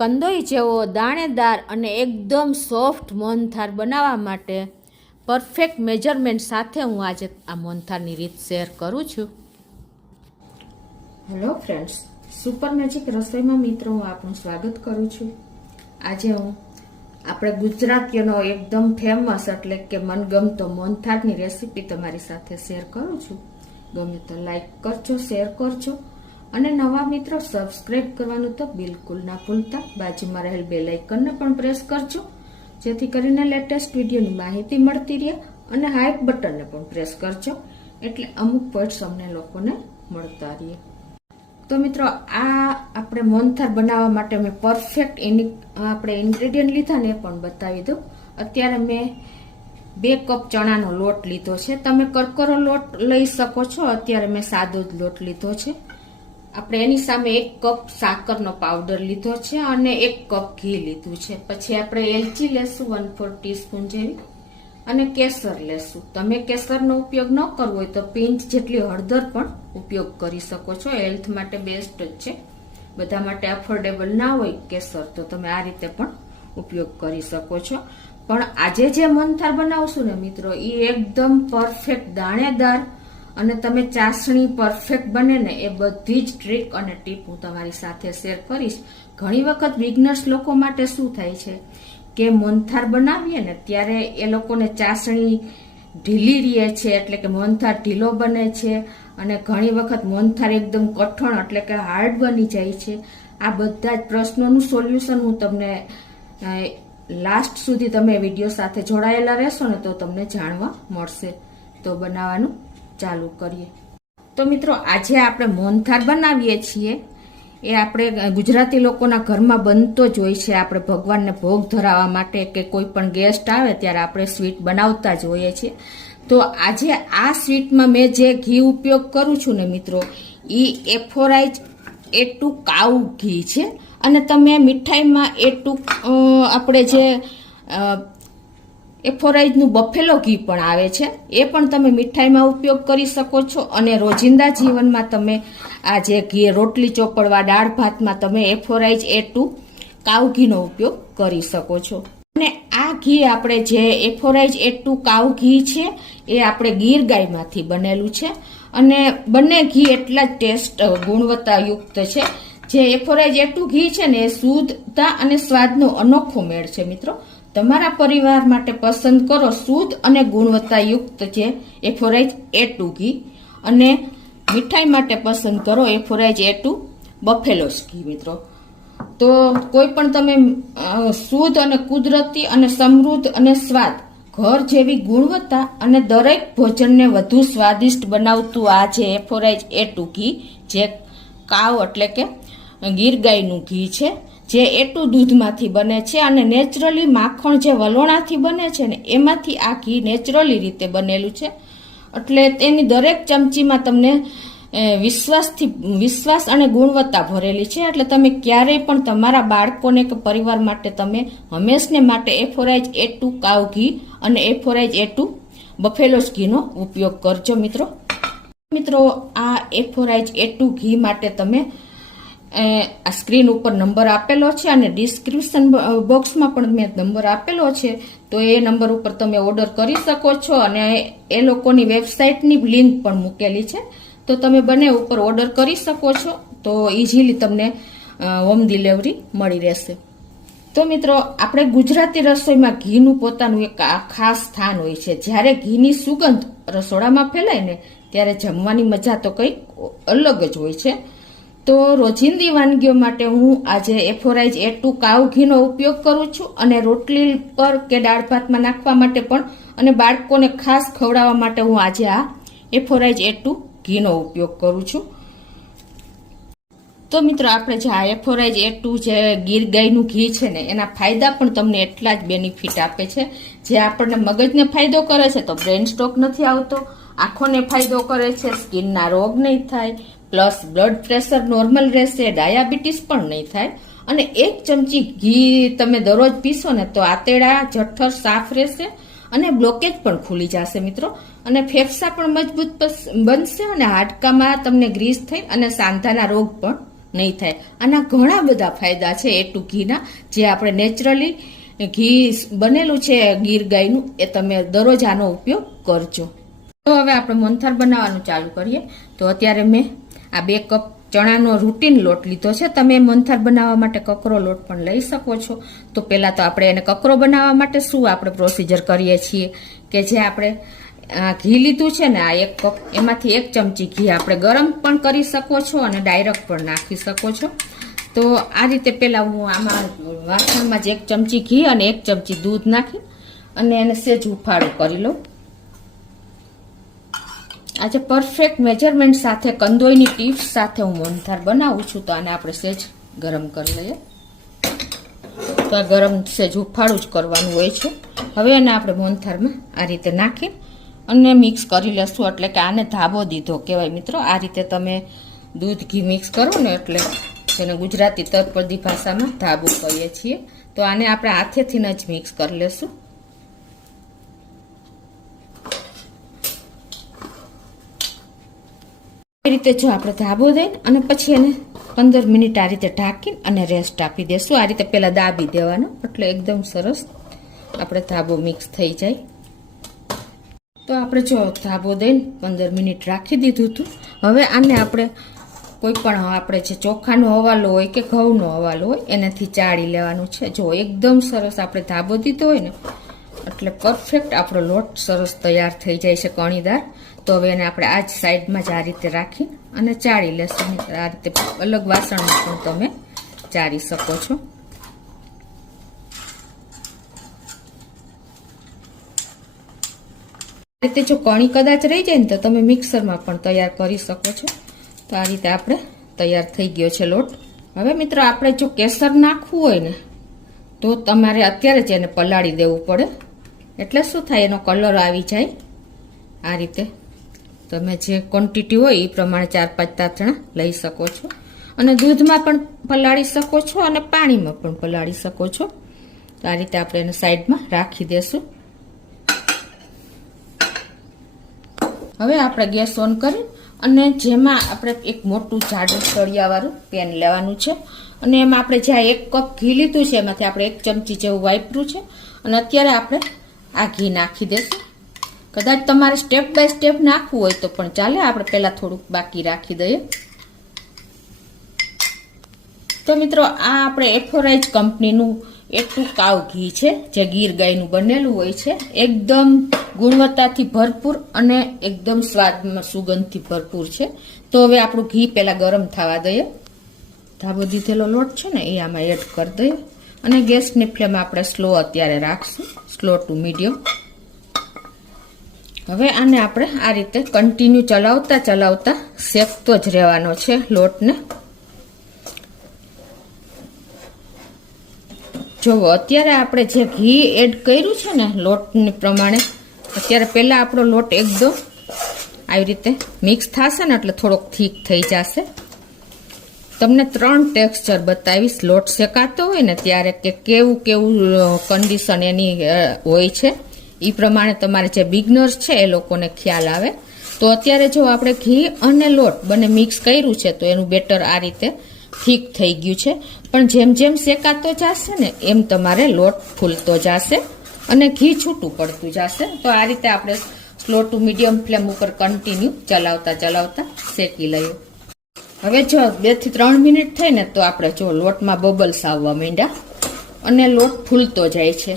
કંદોઈ જેવો દાણેદાર અને એકદમ સોફ્ટ મોહનથાળ બનાવવા માટે પરફેક્ટ મેજરમેન્ટ સાથે હું આજે આ મોહનથાળની રીત શેર કરું છું. હેલો ફ્રેન્ડ્સ, સુપર મેજિક રસોઈમાં મિત્રો હું આપનું સ્વાગત કરું છું. આજે હું આપણે ગુજરાતીઓનો એકદમ ફેમસ એટલે કે મનગમતો મોહનથાળની રેસીપી તમારી સાથે શેર કરું છું. ગમે તો લાઈક કરજો, શેર કરજો અને નવા મિત્રો સબસ્ક્રાઇબ કરવાનું તો બિલકુલ ના ભૂલતા. બાજુમાં રહેલ બેલ આઇકનને પણ પ્રેસ કરજો જેથી કરીને લેટેસ્ટ વિડીયોની માહિતી મળતી રહે, અને હાઈપ બટનને પણ પ્રેસ કરજો એટલે અમુક પોઈન્ટ્સ અમને લોકોને મળતા રહે. તો મિત્રો, આ આપણે મોહનથાળ બનાવવા માટે મેં પરફેક્ટ આપણે ઇન્ગ્રેડિયન્ટ લીધા ને એ પણ બતાવી દઉં. અત્યારે મેં 2 કપ ચણાનો લોટ લીધો છે. તમે કરકરો લોટ લઈ શકો છો, અત્યારે મેં સાદો જ લોટ લીધો છે. આપણે એની સામે 1 કપ સાકરનો પાવડર લીધો છે અને 1 કપ ઘી લીધું છે. પછી આપણે એલચી લેશું 1/4 ટીસ્પૂન જેવી, અને કેસર લેશું. તમે કેસરનો ઉપયોગ ન કરવો હોય તો પિંચ જેટલી હળદર પણ ઉપયોગ કરી શકો છો. હેલ્થ માટે બેસ્ટ જ છે. બધા માટે અફોર્ડેબલ ના હોય કેસર તો તમે આ રીતે પણ ઉપયોગ કરી શકો છો. પણ આજે જે મોહનથાળ બનાવશું ને મિત્રો, એ એકદમ પરફેક્ટ દાણેદાર અને તમે ચાસણી પરફેક્ટ બને ને એ બધી જ ટ્રીક અને ટીપ હું તમારી સાથે શેર કરીશ. ઘણી વખત બિગનર્સ લોકો માટે શું થાય છે કે મોહનથાળ બનાવીએ ને ત્યારે એ લોકોને ચાસણી ઢીલી રહે છે, એટલે કે મોહનથાળ ઢીલો બને છે, અને ઘણી વખત મોહનથાળ એકદમ કઠણ એટલે કે હાર્ડ બની જાય છે. આ બધા જ પ્રશ્નોનું સોલ્યુશન હું તમને લાસ્ટ સુધી તમે વિડીયો સાથે જોડાયેલા રહેશો ને તો તમને જાણવા મળશે. તો બનાવવાનું ચાલુ કરીએ. તો મિત્રો, આજે આપણે મોહનથાળ બનાવીએ છીએ એ આપણે ગુજરાતી લોકોના ઘરમાં બનતો જ હોય છે. આપણે ભગવાનને ભોગ ધરાવવા માટે કે કોઈ પણ ગેસ્ટ આવે ત્યારે આપણે સ્વીટ બનાવતા જ હોઈએ છીએ. તો આજે આ સ્વીટમાં મેં જે ઘી ઉપયોગ કરું છું ને મિત્રો, એ એફોરાઇઝ A2 કાઉ ઘી છે. અને તમે મીઠાઈમાં A2 આપણે જે એફોરાઇઝનું બફેલો ઘી પણ આવે છે, એ પણ તમે મીઠાઈમાં ઉપયોગ કરી શકો છો. અને રોજિંદા જીવનમાં તમે આ જે ઘી રોટલી ચોપડવા, દાળ ભાતમાં તમે એફોરાઇઝ A2 કાઉ ઘીનો ઉપયોગ કરી શકો છો. અને આ ઘી આપણે જે એફોરાઇઝ A2 કાઉ ઘી છે એ આપણે ગીર ગાયમાંથી બનેલું છે. અને બંને ઘી એટલા જ ટેસ્ટ ગુણવત્તાયુક્ત છે. જે એફોરાઇઝ A2 ઘી છે ને એ શુદ્ધતા અને સ્વાદનો અનોખો મેળ છે. મિત્રો, તમારા પરિવાર માટે પસંદ કરો શુદ્ધ અને ગુણવત્તાયુક્ત જે એફોરાઇઝ A2 ઘી, અને મીઠાઈ માટે પસંદ કરો એફોરાઇઝ A2 બફેલો ઘી. મિત્રો, તો કોઈ પણ તમે શુદ્ધ અને કુદરતી અને સમૃદ્ધ અને સ્વાદ ઘર જેવી ગુણવત્તા અને દરેક ભોજનને વધુ સ્વાદિષ્ટ બનાવતું આ જે એફોરાઇઝ A2 ઘી, જે કાવ એટલે કે ગીર ગાયનું ઘી છે, જે A2 દૂધમાંથી બને છે, અને નેચરલી માખણ જે વલોણાથી બને છે ને એમાંથી આ ઘી નેચરલી રીતે બનેલું છે. એટલે તેની દરેક ચમચીમાં તમને વિશ્વાસ અને ગુણવત્તા ભરેલી છે. એટલે તમે ક્યારેય પણ તમારા બાળકોને કે પરિવાર માટે તમે હંમેશને માટે એફોરાઇઝ A2 કાવ ઘી અને એફોરાઇઝ A2 બફેલો ઘીનો ઉપયોગ કરજો. મિત્રો, આ એફોરાઇઝ A2 ઘી માટે તમે આ સ્ક્રીન ઉપર નંબર આપેલો છે અને ડિસ્ક્રિપ્શન બોક્સમાં પણ મેં નંબર આપેલો છે. તો એ નંબર ઉપર તમે ઓર્ડર કરી શકો છો, અને એ લોકોની વેબસાઇટની લિંક પણ મૂકેલી છે. તો તમે બંને ઉપર ઓર્ડર કરી શકો છો, તો ઇઝીલી તમને હોમ ડિલિવરી મળી રહેશે. તો મિત્રો, આપણે ગુજરાતી રસોઈમાં ઘીનું પોતાનું એક ખાસ સ્થાન હોય છે. જ્યારે ઘીની સુગંધ રસોડામાં ફેલાય ને ત્યારે જમવાની મજા તો કંઈક અલગ જ હોય છે. તો રોજિંદી વાનગીઓ માટે હું આજે એફોરાઇઝ A2 કાઉ ઘીનો ઉપયોગ કરું છું, અને રોટલી પર કે દાળ ભાતમાં નાખવા માટે પણ, અને બાળકોને ખાસ ખવડાવવા માટે હું આજે આ એફોરાઇઝ A2 ઘીનો ઉપયોગ કરું છું. તો મિત્રો, આપણે જે આ એફોરાઇઝ A2 જે ગીર ગાયનું ઘી છે ને એના ફાયદા પણ તમને એટલા જ બેનિફિટ આપે છે. જે આપણને મગજને ફાયદો કરે છે તો બ્રેન સ્ટ્રોક નથી આવતો, આંખોને ફાયદો કરે છે, સ્કિનના રોગ નહીં થાય, પ્લસ બ્લડ પ્રેશર નોર્મલ રહેશે, ડાયાબિટીસ પણ નહીં થાય. અને 1 ચમચી ઘી તમે દરરોજ પીશો ને તો આંતરડા જઠર સાફ રહેશે, અને બ્લોકેજ પણ ખુલી જશે મિત્રો. અને ફેફસા પણ મજબૂત બનશે, અને હાડકામાં તમને ગ્રીસ થઈ અને સાંધાના રોગ પણ નહીં થાય. આના ઘણા બધા ફાયદા છે A2 ઘીના, જે આપણે નેચરલી ઘી બનેલું છે ગીર ગાયનું, એ તમે દરરોજ આનો ઉપયોગ કરજો. તો હવે આપણે મોહનથાળ બનાવવાનું ચાલુ કરીએ. તો અત્યારે મેં આ 2 કપ ચણાનો રૂટીન લોટ લીધો છે. તમે મોહનથાળ બનાવવા માટે કકરો લોટ પણ લઈ શકો છો. તો પહેલાં તો આપણે એને કકરો બનાવવા માટે શું આપણે પ્રોસિજર કરીએ છીએ કે જે આપણે ઘી લીધું છે ને, આ 1 કપ, એમાંથી 1 ચમચી ઘી આપણે ગરમ પણ કરી શકો છો અને ડાયરેક્ટ પણ નાખી શકો છો. તો આ રીતે પહેલાં હું આમાં વાસણમાં જ 1 ચમચી ઘી અને 1 ચમચી દૂધ નાખી અને એને સેજ ઉફાળું કરી લઉં. આજે પરફેક્ટ મેજરમેન્ટ સાથે, કંદોઈની ટીપ્સ સાથે હું મોહનથાળ બનાવું છું. તો આને આપણે સેજ ગરમ કરી લઈએ. તો આ ગરમ સેજ ઉફાળું જ કરવાનું હોય છે. હવે એને આપણે મોહનથાળમાં આ રીતે નાખી અને મિક્સ કરી લેશું. એટલે કે આને ધાબો દીધો કહેવાય મિત્રો. આ રીતે તમે દૂધ ઘી મિક્સ કરો ને એટલે જેને ગુજરાતી તળપદી ભાષામાં ધાબો કહીએ છીએ. તો આને આપણે હાથેથી જ મિક્સ કરી લેશું. એ રીતે જો આપણે ધાબો દઈને અને પછી એને 15 મિનિટ આ રીતે ઢાંકીને અને રેસ્ટ આપી દેશું. આ રીતે પહેલા દાબી દેવાનો એટલે એકદમ સરસ આપણે ધાબો મિક્સ થઈ જાય. તો આપણે જો ધાબો દઈને 15 મિનિટ રાખી દીધું હતું. હવે આને આપણે કોઈ પણ આપણે જે ચોખાનો હવાલો હોય કે ઘઉંનો હવાલો હોય એનાથી ચાળી લેવાનું છે. જો એકદમ સરસ આપણે ધાબો દીધો હોય ને એટલે પરફેક્ટ આપણો લોટ સરસ તૈયાર થઈ જાય છે, કણીદાર. તો હવે એને આપણે આ જ સાઈડમાં જ આ રીતે રાખી અને ચાળી લેશું. આ રીતે અલગ વાસણમાં પણ તમે ચાળી શકો છો. આ રીતે જો કણી કદાચ રહી જાય ને તો તમે મિક્સરમાં પણ તૈયાર કરી શકો છો. તો આ રીતે આપણે તૈયાર થઈ ગયો છે લોટ. હવે મિત્રો આપણે જો કેસર નાખવું હોય ને તો તમારે અત્યારે જ એને પલાળી દેવું પડે. એટલે શું થાય, એનો કલર આવી જાય. આ રીતે તમે જે ક્વોન્ટિટી હોય એ પ્રમાણે 4-5 તાતણા લઈ શકો છો. અને દૂધમાં પણ પલાળી શકો છો અને પાણીમાં પણ પલાળી શકો છો. તો આ રીતે આપણે એને સાઈડમાં રાખી દેશું. હવે આપણે ગેસ ઓન કરી અને જેમાં આપણે એક મોટું જાડું તળિયાવાળું પેન લેવાનું છે અને એમાં આપણે જ્યાં 1 કપ ઘી લીધું છે એમાંથી આપણે 1 ચમચી જેવું વાપર્યું છે. અને અત્યારે આપણે આ ઘી નાખી દઈશું. કદાચ તમારે સ્ટેપ બાય સ્ટેપ નાખવું હોય તો પણ ચાલે. આપણે પહેલા થોડુંક બાકી રાખી દઈએ. તો મિત્રો આ આપણે એફોરાઇઝ કંપનીનું A2 કાવ ઘી છે, જે ગીર ગાયનું બનેલું હોય છે. એકદમ ગુણવત્તાથી ભરપૂર અને એકદમ સ્વાદમાં સુગંધથી ભરપૂર છે. તો હવે આપણું ઘી પહેલા ગરમ થવા દઈએ. ધાબો દીધેલો લોટ છે ને એ આમાં એડ કરી દઈએ અને ગેસની ફ્લેમ આપણે સ્લો અત્યારે રાખશું, સ્લો ટુ મીડિયમ. હવે આને આપણે આ રીતે કન્ટિન્યુ ચલાવતા શેકતો જ રહેવાનો છે લોટને. જો અત્યારે આપણે જે ઘી એડ કર્યું છે ને લોટની પ્રમાણે, અત્યારે પહેલા આપણો લોટ એકદમ આવી રીતે મિક્સ થશે ને એટલે થોડોક થીક થઈ જશે. તમને 3 ટેક્સચર બતાવીશ લોટ શેકાતો હોય ને ત્યારે કે કેવું કન્ડિશન એની હોય છે. એ પ્રમાણે તમારે જે બિગનર્સ છે એ લોકોને ખ્યાલ આવે. તો અત્યારે જો આપણે ઘી અને લોટ બંને મિક્સ કર્યું છે તો એનું બેટર આ રીતે થીક થઈ ગયું છે. પણ જેમ જેમ શેકાતો જશે ને એમ તમારે લોટ ફૂલતો જશે અને ઘી છૂટું પડતું જશે. તો આ રીતે આપણે સ્લો ટુ મીડિયમ ફ્લેમ ઉપર કન્ટિન્યુ ચલાવતા શેકી લઈએ. હવે જો 2 થી 3 મિનિટ થઈ ને તો આપણે જો લોટમાં બબલ્સ આવવા માંડ્યા અને લોટ ફૂલતો જાય છે.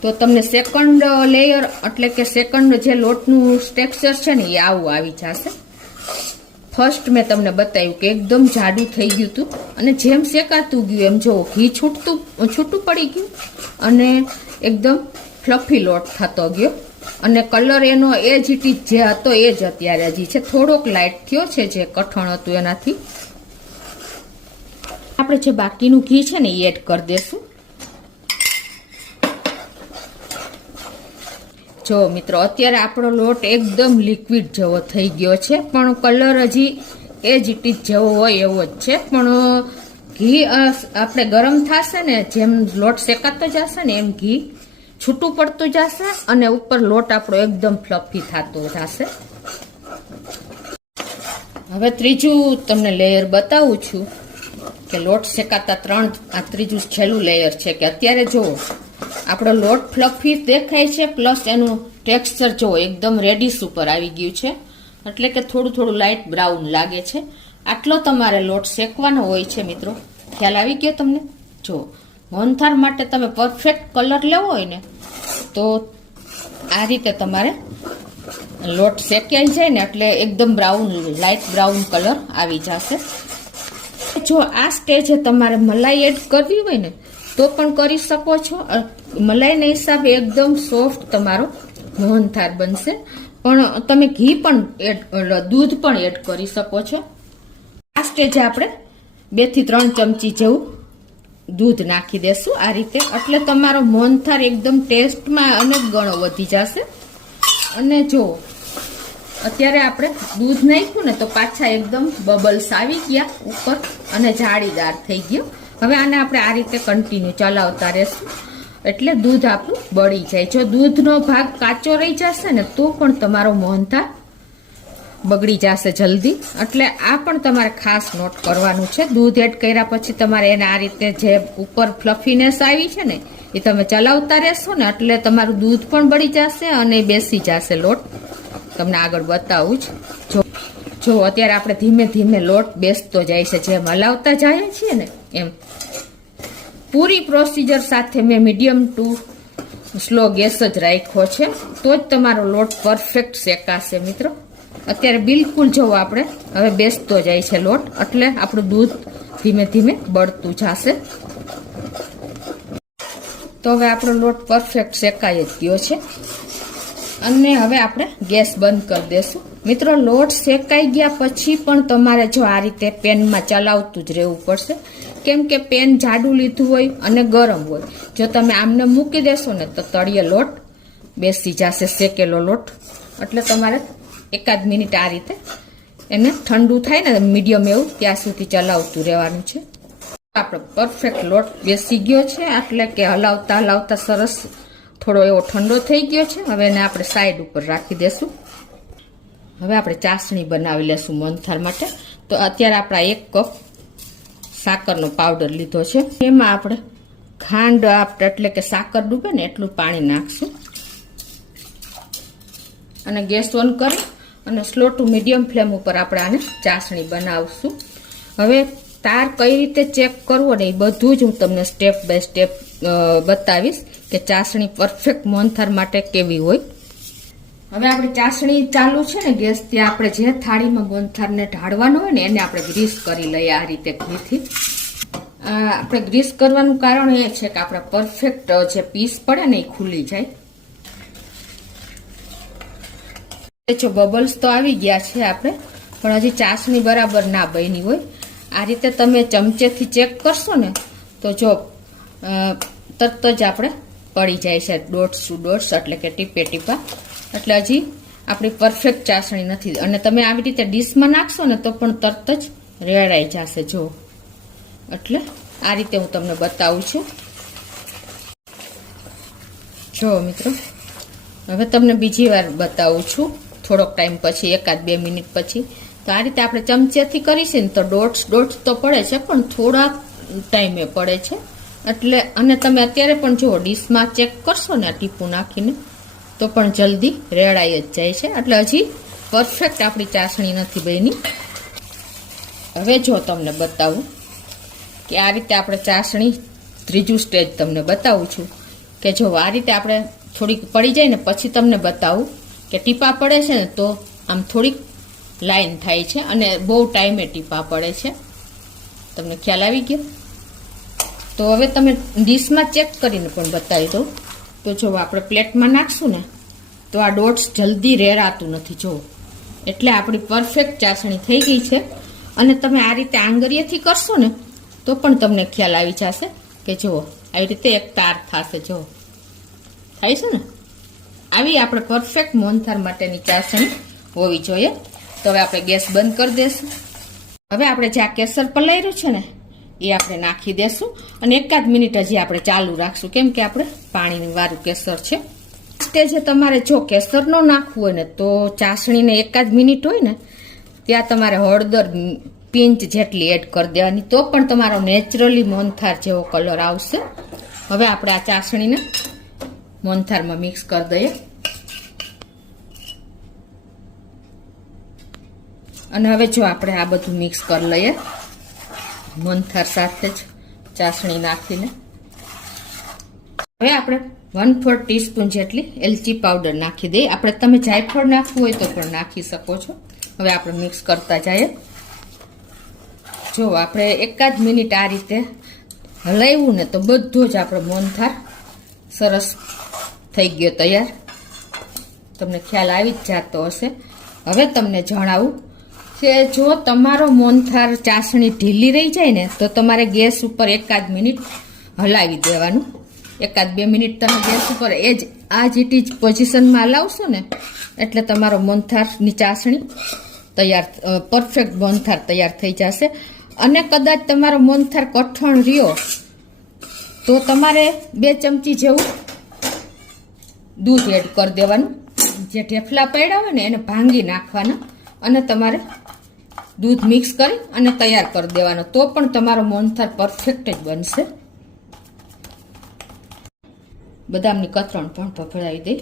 તો તમને સેકન્ડ લેયર એટલે કે સેકન્ડ જે લોટનું ટેક્સચર છે ને એ આવું આવી જશે. ફર્સ્ટ મેં તમને બતાવ્યું કે એકદમ જાડું થઈ ગયું હતું અને જેમ શેકાતું ગયું એમ જો ઘી છૂટું પડી ગયું અને એકદમ ફ્લફી લોટ થતો ગયો અને કલર એનો એ જ જે હતો એ જ અત્યારે હજી છે. થોડોક લાઇટ થયો છે જે કઠણ હતું એનાથી. આપણે જે બાકીનું ઘી છે ને એ એડ કરી દેશું. જો મિત્રો અત્યારે આપણો લોટ એકદમ લિક્વિડ જેવો થઈ ગયો છે પણ કલર હજી એ જ જેવો હોય એવો જ છે. પણ ઘી આપણે ગરમ થશે ને જેમ લોટ શેકાતો જશે ને એમ ઘી છૂટું પડતું જશે અને ઉપર લોટ આપણો એકદમ ફ્લફી થતો જશે. હવે ત્રીજું તમને લેયર બતાવું છું. કે લોટ શેકાતા આ ત્રીજું છેલ્લું લેયર છે કે અત્યારે જુઓ આપણો લોટ ફ્લફી દેખાય છે, પ્લસ એનું ટેક્સચર જુઓ એકદમ રેડીશ ઉપર આવી ગયું છે, એટલે કે થોડું લાઇટ બ્રાઉન લાગે છે. આટલો તમારે લોટ શેકવાનો હોય છે મિત્રો. ખ્યાલ આવી ગયો તમને? જો મોહનથાળ માટે તમે પરફેક્ટ કલર લેવો હોય ને તો આ રીતે તમારે લોટ શેકાઈ જાય ને એટલે એકદમ લાઇટ બ્રાઉન કલર આવી જશે. જો આ સ્ટેજે તમારે મલાઈ એડ કરવી હોય ને તો પણ કરી શકો છો. મલાઈના હિસાબે એકદમ સોફ્ટ તમારો મોહનથાળ બનશે. પણ તમે ઘી પણ દૂધ પણ એડ કરી શકો છો. આ સ્ટેજે આપણે 2 થી 3 ચમચી જેવું દૂધ નાખી દેશું આ રીતે, એટલે તમારો મોહનથાળ એકદમ ટેસ્ટમાં અનેક ગણો વધી જશે. અને જો અત્યારે આપણે દૂધ નાખ્યું ને તો પાછા એકદમ બબલ્સ આવી ગયા ઉપર અને જાળીદાર થઈ ગયું. હવે આને આપણે આ રીતે કન્ટિન્યુ ચલાવતા રહેશું એટલે દૂધ આપણું બળી જાય. જો દૂધનો ભાગ કાચો રહી જશે ને તો પણ તમારો મોહનથાળ બગડી જશે જલ્દી. એટલે આ પણ તમારે ખાસ નોટ કરવાનું છે. દૂધ એડ કર્યા પછી તમારે એને આ રીતે જે ઉપર ફ્લફીનેસ આવી છે ને એ તમે ચલાવતા રહેશો ને એટલે તમારું દૂધ પણ બળી જશે અને બેસી જશે લોટ. તમને આગળ બતાવું જ. જો અત્યારે આપણે ધીમે ધીમે લોટ બેસતો જાય છે, જેમ હલાવતા જઈએ છીએ ને એમ. પૂરી પ્રોસીજર સાથે મેં મીડિયમ ટુ સ્લો ગેસ જ રાખ્યો છે, તો જ તમારો લોટ પરફેક્ટ શેકાશે મિત્રો. અત્યારે બિલકુલ જો આપણે હવે બેસતો જાય છે લોટ, એટલે આપણું દૂધ ધીમે ધીમે બળતું જશે. તો હવે આપણો લોટ પરફેક્ટ શેકાઈ જ ગયો છે અને હવે આપણે ગેસ બંધ કરી દેશું. મિત્રો લોટ શેકાઈ ગયા પછી પણ તમારે જો આ રીતે પેનમાં ચલાવતું જ રહેવું પડશે, કેમ કે પેન જાડું લીધું હોય અને ગરમ હોય. જો તમે આમને મૂકી દેશો ને તો તળિયે લોટ બેસી જશે, શેકેલો લોટ. એટલે તમારે 1 મિનિટ આ રીતે એને ઠંડુ થાય ને મીડિયમ એવું ત્યાં સુધી ચલાવતું રહેવાનું છે. આપણો પરફેક્ટ લોટ બેસી ગયો છે, એટલે કે હલાવતા સરસ થોડો એવો ઠંડો થઈ ગયો છે. હવે એને આપણે સાઈડ ઉપર રાખી દેશું. હવે આપણે ચાસણી બનાવી લેશું મોહનથાળ માટે. તો અત્યારે આપણા 1 કપ સાકરનો પાવડર લીધો છે. એમાં આપણે ખાંડ એટલે કે સાકર ડૂબે ને એટલું પાણી નાખશું અને ગેસ ઓન કરી અને સ્લો ટુ મીડિયમ ફ્લેમ ઉપર આપણે આને ચાસણી બનાવશું. હવે તાર કઈ રીતે ચેક કરવો ને એ બધું જ હું તમને સ્ટેપ બાય સ્ટેપ બતાવીશ કે ચાસણી પરફેક્ટ મોહનથાળ માટે કેવી હોય. હવે આપણી ચાસણી ચાલુ છે ને ગેસ, ત્યાં આપણે જે થાળીમાં મોહનથાળને ઢાળવાનું હોય ને એને આપણે ગ્રીસ કરી લઈએ આ રીતે ઘીથી. આપણે ગ્રીસ કરવાનું કારણ એ છે કે આપણા પરફેક્ટ જે પીસ પડે ને એ ખુલી જાય. જો બબલ્સ તો આવી ગયા છે આપણે, પણ હજી ચાસણી બરાબર ના બની હોય. આ રીતે તમે ચમચેથી ચેક કરશો ને તો જો તરત જ આપણે પડી જાય છે ડોટ્સ એટલે કે ટીપા. એટલે હજી આપણી પરફેક્ટ ચાસણી નથી. અને તમે આવી રીતે ડીશમાં નાખશો ને તો પણ તરત જ રેડાઈ જશે. જો એટલે આ રીતે હું તમને બતાવું છું. જો મિત્રો હવે તમને બીજી વાર બતાવું છું થોડોક ટાઈમ પછી, 1-2 મિનિટ પછી. તો આ રીતે આપણે ચમચેથી કરીશું ને તો ડોટ્સ તો પડે છે, પણ થોડા ટાઈમે પડે છે. એટલે અને તમે અત્યારે પણ જુઓ ડીશમાં ચેક કરશો ને આ ટીપું નાખીને તો પણ જલ્દી રેડાઈ જ જાય છે. એટલે હજી પરફેક્ટ આપણી ચાસણી નથી બની. હવે જો તમને બતાવું કે આ રીતે આપણે ચાસણી ત્રીજું સ્ટેજ તમને બતાવું છું કે જો આ રીતે આપણે થોડીક પડી જાય ને પછી તમને બતાવું કે ટીપા પડે છે ને તો આમ થોડીક લાઈન થાય છે અને બહુ ટાઈમે ટીપા પડે છે. તમને ખ્યાલ આવી ગયો? તો હવે તમે ડીશમાં ચેક કરીને પણ બતાવી દઉં. તો જો આપણે પ્લેટમાં નાખશું ને તો આ ડોટ્સ જલ્દી રેડાતું નથી. જો એટલે આપણી પરફેક્ટ ચાસણી થઈ ગઈ છે. અને તમે આ રીતે આંગળીએથી કરશો ને તો પણ તમને ખ્યાલ આવી જશે કે જુઓ આવી રીતે એક તાર થશે. જો થાય છે ને, આવી આપણે પરફેક્ટ મોહનથાળ માટેની ચાસણી હોવી જોઈએ. તો હવે આપણે ગેસ બંધ કરી દઈશું. હવે આપણે જે આ કેસર પલાળ્યું છે ને એ આપણે નાખી દેશું અને 1 મિનિટ હજી આપણે ચાલુ રાખશું, કેમ કે આપણે પાણીની વાળું કેસર છે. સ્ટેજે તમારે જો કેસર ન નાખવું હોય ને તો ચાસણીને 1 મિનિટ હોય ને ત્યાં તમારે હળદર પિંચ જેટલી એડ કરી દેવાની, તો પણ તમારો નેચરલી મોહનથાળ જેવો કલર આવશે. હવે આપણે આ ચાસણીને મોહનથાળમાં મિક્સ કરી દઈએ અને હવે જો આપણે આ બધું મિક્સ કરી લઈએ મોહનથાળ સાથે જ ચાસણી નાખીને. હવે આપણે 1/4 ટીસ્પૂન જેટલી એલચી પાવડર નાખી દઈએ. આપણે તમે જાયફળ નાખવું હોય તો પણ નાખી શકો છો. હવે આપણે મિક્સ કરતા જઈએ. જો આપણે એકાદ મિનિટ આ રીતે હલાવ્યું ને તો બધો જ આપણો મોહનથાળ સરસ થઈ ગયો તૈયાર. તમને ખ્યાલ આવી જ જતો હશે. હવે તમને જણાવું કે જો તમારો મોહનથાળ ચાસણી ઢીલી રહી જાય ને તો તમારે ગેસ ઉપર એકાદ મિનિટ હલાવી દેવાનું. 1-2 મિનિટ તમે ગેસ ઉપર આ જ ઇટી જ પોઝિશનમાં હલાવશો ને એટલે તમારો મોહનથાળની ચાસણી તૈયાર, પરફેક્ટ મોહનથાળ તૈયાર થઈ જશે. અને કદાચ તમારો મોહનથાળ કઠણ રહ્યો તો તમારે 2 ચમચી જેવું દૂધ એડ કરી દેવાનું. જે ઢેફલા પડ્યા હોય ને એને ભાંગી નાખવાના અને તમારે દૂધ મિક્સ કરી અને તૈયાર કરી દેવાનો, તો પણ તમારો મોહનથાળ પરફેક્ટ જ બનશે. બદામની કતરણ પણ ભભરાવી દઈ.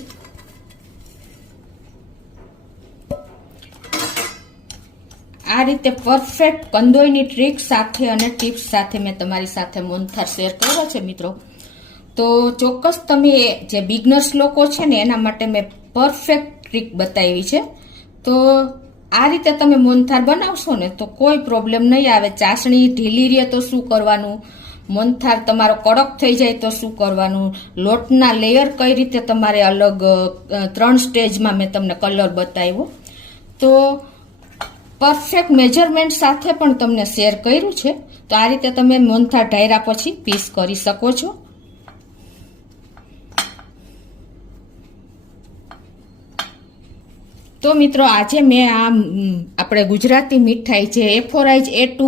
આ રીતે પરફેક્ટ કંદોઈની ટ્રીક સાથે અને ટિપ્સ સાથે મેં તમારી સાથે મોહનથાળ શેર કર્યો છે મિત્રો. તો ચોક્કસ તમે જે બિગનર્સ લોકો છે ને એના માટે મેં પરફેક્ટ ટ્રીક બતાવી છે. તો આ રીતે તમે મોહનથાળ બનાવશો ને તો કોઈ પ્રોબ્લેમ નહીં આવે. ચાસણી ઢીલી રહે તો શું કરવાનું, મોહનથાળ તમારો કડક થઈ જાય તો શું કરવાનું, લોટના લેયર કઈ રીતે તમારે અલગ 3 સ્ટેજમાં મેં તમને કલર બતાવ્યો. તો પરફેક્ટ મેજરમેન્ટ સાથે પણ તમને શેર કર્યું છે. તો આ રીતે તમે મોહનથાળ ઢાર્યા પછી પીસ કરી શકો છો. તો મિત્રો આજે મેં આ આપણે ગુજરાતી મીઠાઈ જે A4 A2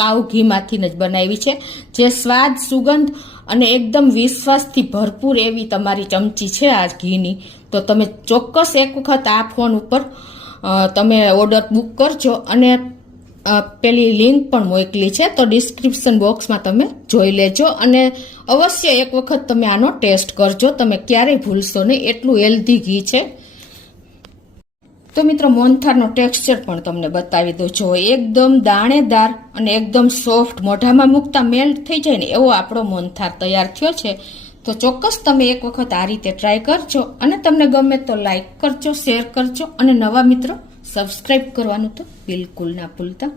કાઉ ઘીમાંથી જ બનાવી છે, જે સ્વાદ, સુગંધ અને એકદમ વિશ્વાસથી ભરપૂર એવી તમારી ચમચી છે આ ઘીની. તો તમે ચોક્કસ એક વખત આ ફોન ઉપર તમે ઓર્ડર બુક કરજો અને પેલી લિંક પણ મોકલી છે તો ડિસ્ક્રિપ્શન બોક્સમાં તમે જોઈ લેજો અને અવશ્ય એક વખત તમે આનો ટેસ્ટ કરજો. તમે ક્યારેય ભૂલશો નહીં, એટલું હેલ્ધી ઘી છે. તો મિત્રો મોહનથાળનો ટેક્સચર પણ તમને બતાવી દો. જો એકદમ દાણેદાર અને એકદમ સોફ્ટ, મોઢામાં મૂકતા મેલ્ટ થઈ જાય ને એવો આપણો મોહનથાળ તૈયાર થયો છે. તો ચોક્કસ તમે એક વખત આ રીતે ટ્રાય કરજો અને તમને ગમે તો લાઈક કરજો, શેર કરજો અને નવા મિત્રો સબસ્ક્રાઈબ કરવાનું તો બિલકુલ ના ભૂલતા.